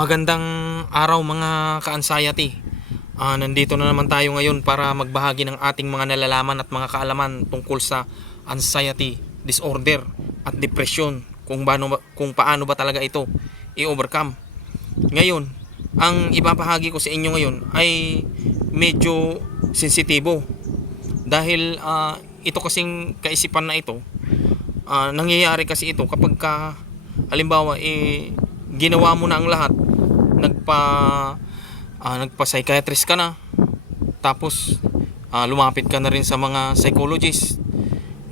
Magandang araw mga ka-anxiety. Ah, nandito na naman tayo ngayon para magbahagi ng ating mga nalalaman at mga kaalaman tungkol sa anxiety, disorder at depression kung paano ba, kung paano ba talaga ito i-overcome. Ngayon, ang ibabahagi ko sa inyo ngayon ay medyo sensitibo dahil ah, ito kasing kaisipan na ito ah, nangyayari kasi ito kapag ka halimbawa eh ginawa mo na ang lahat nagpa ah, nagpa psychiatrist ka na. Tapos ah, lumapit ka na rin sa mga psychologist.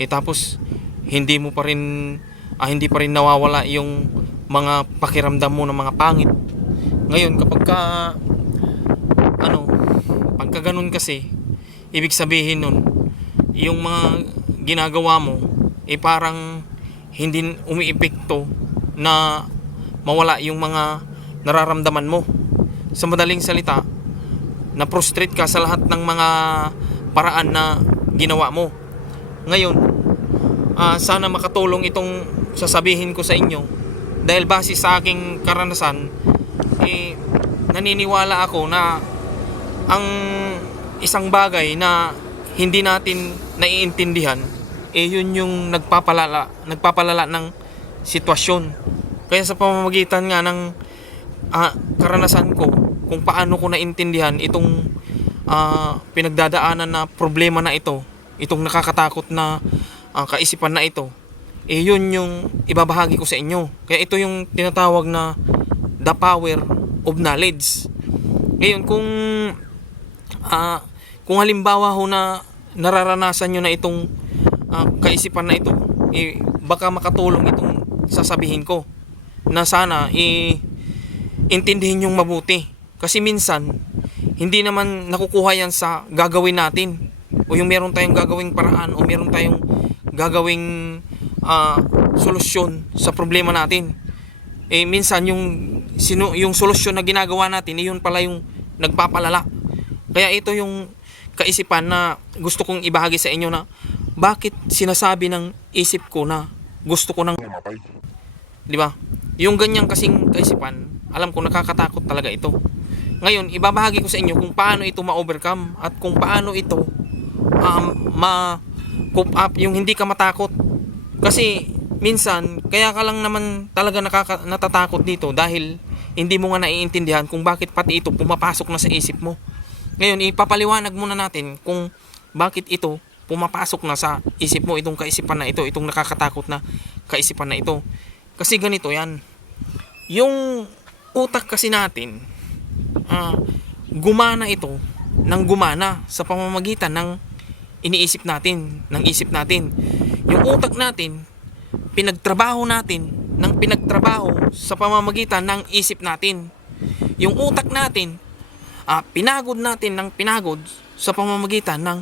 Eh tapos hindi mo pa rin ah, hindi pa rin nawawala yung mga pakiramdam mo ng mga pangit. Ngayon kapag ka ano pagka ganun kasi ibig sabihin nun yung mga ginagawa mo eh parang hindi umiepekto na mawala yung mga nararamdaman mo. Sa madaling salita, na prostrate ka sa lahat ng mga paraan na ginawa mo. Ngayon, ah, sana makatulong itong sasabihin ko sa inyo dahil base sa aking karanasan, eh, naniniwala ako na ang isang bagay na hindi natin naiintindihan eh yun yung nagpapalala nagpapalala ng sitwasyon kaya sa pamamagitan nga ng ah, karanasan ko kung paano ko naintindihan itong ah, pinagdadaanan na problema na ito itong nakakatakot na ah, kaisipan na ito eh yun yung ibabahagi ko sa inyo. Kaya ito yung tinatawag na the power of knowledge. Ngayon kung ah kung halimbawa ho na nararanasan nyo na itong ah, kaisipan na ito, eh, baka makatulong itong sasabihin ko na sana eh, intindihin yung mabuti. Kasi minsan, hindi naman nakukuha yan sa gagawin natin o yung meron tayong gagawing paraan o meron tayong gagawing ah, solusyon sa problema natin. Eh minsan yung sino yung solusyon na ginagawa natin, eh, yun pala yung nagpapalala. Kaya ito yung kaisipan na gusto kong ibahagi sa inyo na bakit sinasabi ng isip ko na gusto ko nang mamatay. di ba? Yung ganyang kasing kaisipan, alam ko nakakatakot talaga ito. Ngayon, ibabahagi ko sa inyo kung paano ito ma-overcome at kung paano ito um, ma-cope up yung hindi ka matakot. Kasi minsan, kaya ka lang naman talaga nakaka- natatakot dito dahil hindi mo nga naiintindihan kung bakit pati ito pumapasok na sa isip mo. Ngayon, ipapaliwanag muna natin kung bakit ito pumapasok na sa isip mo itong kaisipan na ito, itong nakakatakot na kaisipan na ito. Kasi ganito yan. Yung utak kasi natin, ah, gumana ito ng gumana sa pamamagitan ng iniisip natin, ng isip natin. Yung utak natin, pinagtrabaho natin ng pinagtrabaho sa pamamagitan ng isip natin. Yung utak natin, ah, pinagod natin ng pinagod sa pamamagitan ng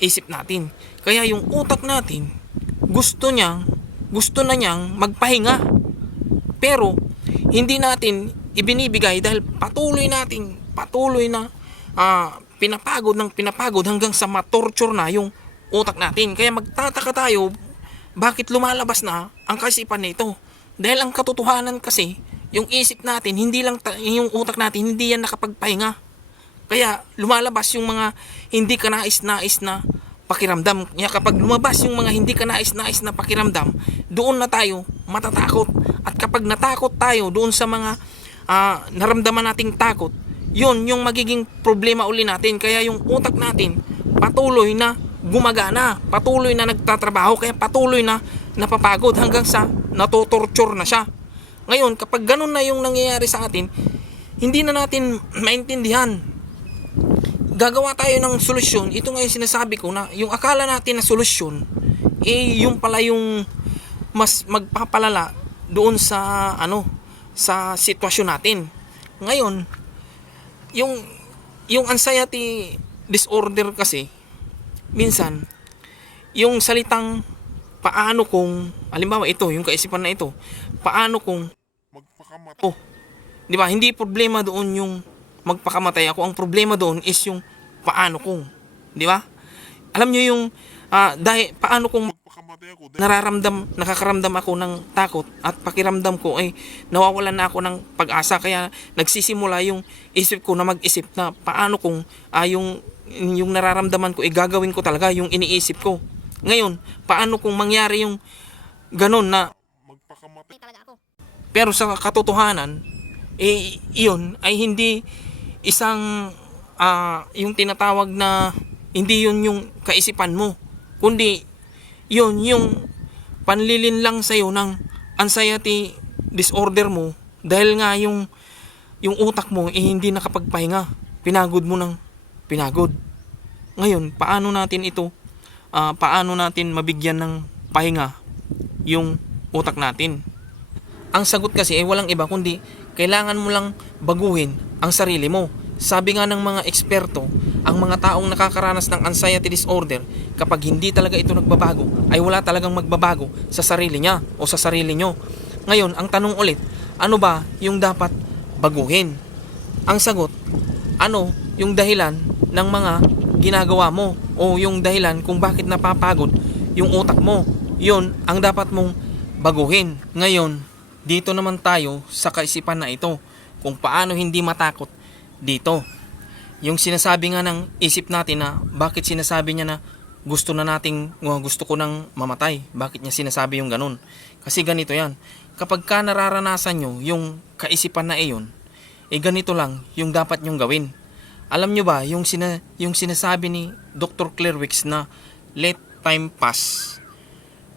isip natin. Kaya yung utak natin, gusto niyang, gusto na niyang magpahinga. Pero, hindi natin ibinibigay dahil patuloy nating, patuloy na ah, pinapagod ng pinapagod hanggang sa matorture na yung utak natin. Kaya magtataka tayo, bakit lumalabas na ang kaisipan nito? Dahil ang katotohanan kasi, yung isip natin, hindi lang yung utak natin, hindi yan nakapagpahinga. Kaya lumalabas yung mga hindi ka nais-nais na pakiramdam. Kaya kapag lumabas yung mga hindi ka nais-nais na pakiramdam, doon na tayo matatakot. At kapag natakot tayo doon sa mga ah, naramdaman nating takot, yun yung magiging problema uli natin. Kaya yung utak natin patuloy na gumagana, patuloy na nagtatrabaho, kaya patuloy na napapagod hanggang sa natotorture na siya. Ngayon, kapag ganun na yung nangyayari sa atin, hindi na natin maintindihan gagawa tayo ng solusyon, ito nga yung sinasabi ko na yung akala natin na solusyon, eh yung pala yung mas magpapalala doon sa ano sa sitwasyon natin. Ngayon, yung yung anxiety disorder kasi minsan yung salitang paano kung halimbawa ito yung kaisipan na ito paano kung Magpakamatay. Oh, di ba? Hindi problema doon yung magpakamatay ako. Ang problema doon is yung paano kung. Di ba? Alam nyo yung, ah, dahil paano kung Magpakamatay. ako. Dahil nararamdam, nakakaramdam ako ng takot at pakiramdam ko ay nawawalan na ako ng pag-asa kaya nagsisimula yung isip ko na mag-isip na paano kung ah, yung, yung nararamdaman ko ay gagawin ko talaga yung iniisip ko. Ngayon, paano kung mangyari yung ganun na magpakamatay pero sa katotohanan, eh, iyon ay hindi isang ah, yung tinatawag na hindi yun yung kaisipan mo. Kundi yun yung panlilin lang sa'yo ng anxiety disorder mo dahil nga yung yung utak mo eh hindi nakapagpahinga. Pinagod mo ng pinagod. Ngayon, paano natin ito ah, paano natin mabigyan ng pahinga yung utak natin? Ang sagot kasi ay walang iba kundi kailangan mo lang baguhin ang sarili mo. Sabi nga ng mga eksperto, ang mga taong nakakaranas ng anxiety disorder, kapag hindi talaga ito nagbabago, ay wala talagang magbabago sa sarili niya o sa sarili nyo. Ngayon, ang tanong ulit, ano ba yung dapat baguhin? Ang sagot, ano yung dahilan ng mga ginagawa mo o yung dahilan kung bakit napapagod yung utak mo. Yun ang dapat mong baguhin. Ngayon, dito naman tayo sa kaisipan na ito kung paano hindi matakot dito. Yung sinasabi nga ng isip natin na bakit sinasabi niya na gusto na nating uh, gusto ko nang mamatay. Bakit niya sinasabi yung ganun? Kasi ganito yan. Kapag ka nararanasan nyo yung kaisipan na iyon, eh ganito lang yung dapat nyong gawin. Alam nyo ba yung, sina, yung sinasabi ni Dr. Claire na let time pass.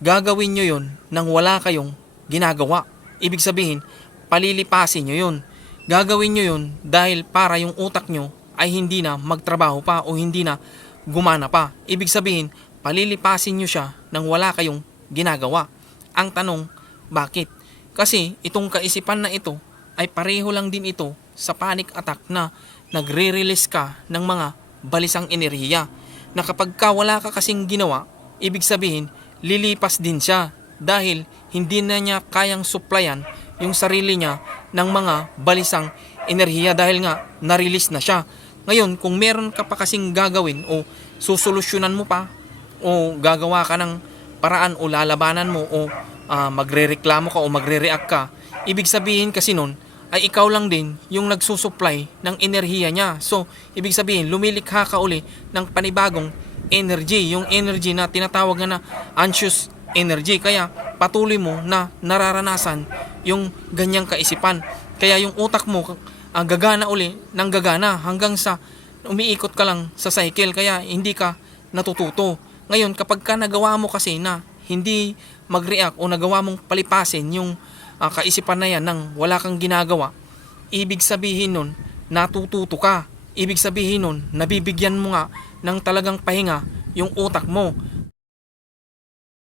Gagawin nyo yun nang wala kayong ginagawa. Ibig sabihin, palilipasin nyo yun. Gagawin nyo yun dahil para yung utak nyo ay hindi na magtrabaho pa o hindi na gumana pa. Ibig sabihin, palilipasin nyo siya nang wala kayong ginagawa. Ang tanong, bakit? Kasi itong kaisipan na ito ay pareho lang din ito sa panic attack na nagre-release ka ng mga balisang enerhiya na kapag ka wala ka kasing ginawa, ibig sabihin, lilipas din siya dahil hindi na niya kayang supplyan yung sarili niya ng mga balisang enerhiya dahil nga na-release na siya. Ngayon, kung meron ka pa kasing gagawin o susolusyonan mo pa o gagawa ka ng paraan o lalabanan mo o ah, magrereklamo ka o magre-react ka, ibig sabihin kasi nun ay ikaw lang din yung nagsusupply ng enerhiya niya. So, ibig sabihin, lumilikha ka uli ng panibagong energy. Yung energy na tinatawag na anxious energy. Kaya patuloy mo na nararanasan yung ganyang kaisipan. Kaya yung utak mo ah, gagana uli ng gagana hanggang sa umiikot ka lang sa cycle kaya hindi ka natututo. Ngayon kapag ka nagawa mo kasi na hindi mag-react o nagawa mong palipasin yung ah, kaisipan na yan nang wala kang ginagawa, ibig sabihin nun natututo ka. Ibig sabihin nun nabibigyan mo nga ng talagang pahinga yung utak mo.